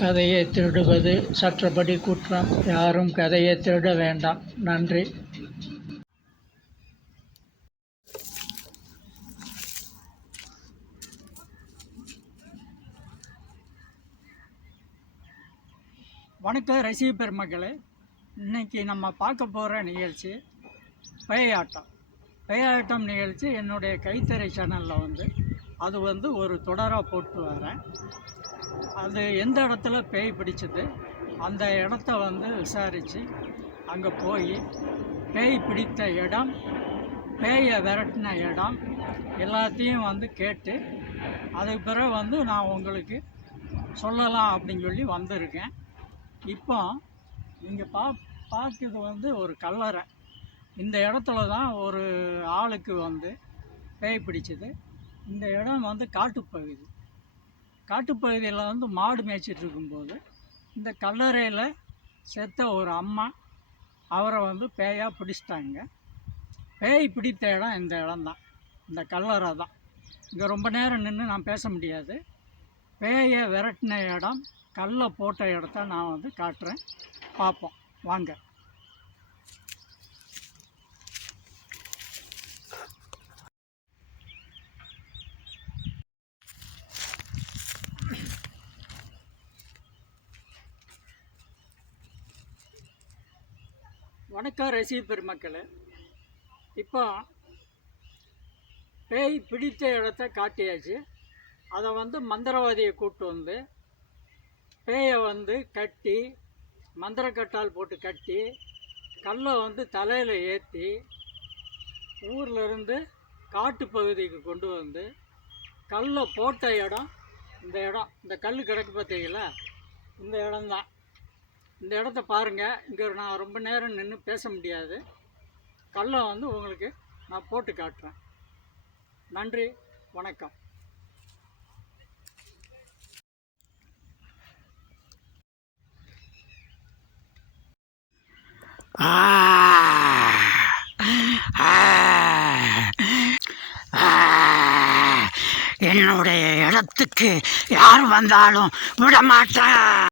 கதையை திருடுவது சட்டப்படி குற்றம். யாரும் கதையை திருட வேண்டாம். நன்றி. வணக்கம் ரசிக பெருமக்களே. இன்றைக்கி நம்ம பார்க்க போகிற நிகழ்ச்சி பேயாட்டம். பேயாட்டம் நிகழ்ச்சி என்னுடைய கைத்தறி சேனலில் அது ஒரு தொடராக போட்டு வரேன். அது எந்த இடத்துல பேய் பிடிச்சது, அந்த இடத்த விசாரித்து அங்கே போய் பேய் பிடித்த இடம், பேயை விரட்டின இடம் எல்லாத்தையும் கேட்டு அதுக்கு பிறகு நான் உங்களுக்கு சொல்லலாம் அப்படின்னு சொல்லி வந்திருக்கேன். இப்போ நீங்கள் பார்க்குறது ஒரு கல்லறை. இந்த இடத்துல தான் ஒரு ஆளுக்கு பேய் பிடிச்சது. இந்த இடம் காட்டுப்பகுதி. காட்டுப்பகுதியில் மாடு மேய்ச்சிட்டு இருக்கும்போது இந்த கல்லறையில் செத்த ஒரு அம்மா அவரை பேயாக பிடிச்சிட்டாங்க. பேய் பிடித்த இடம் இந்த இடம்தான், இந்த கல்லறை தான். இங்கே ரொம்ப நேரம் நின்று நான் பேச முடியாது. பேயை விரட்டின இடம், கல்லை போட்ட இடத்த நான் காட்டுறேன், பார்ப்போம் வாங்க. வணக்கம் ரசிக பெருமக்களே. இப்போ பேய் பிடித்த இடத்த காட்டியாச்சு. அதை மந்திரவாதியை கூப்பிட்டு பேயை கட்டி, மந்திரக்கட்டால் போட்டு கட்டி, கல்லை தலையில் ஏற்றி ஊர்லேருந்து காட்டு பகுதிக்கு கொண்டு கல்லை போட்ட இடம் இந்த இடம். இந்த கல் கிடக்கு பார்த்தீங்களா, இந்த இடம்தான். இந்த இடத்த பாருங்கள். இங்கே நான் ரொம்ப நேரம் நின்று பேச முடியாது. கல்லை உங்களுக்கு நான் போட்டு காட்டுறேன். நன்றி, வணக்கம். என்னுடைய இடத்துக்கு யார் வந்தாலும் விட மாட்டேன்.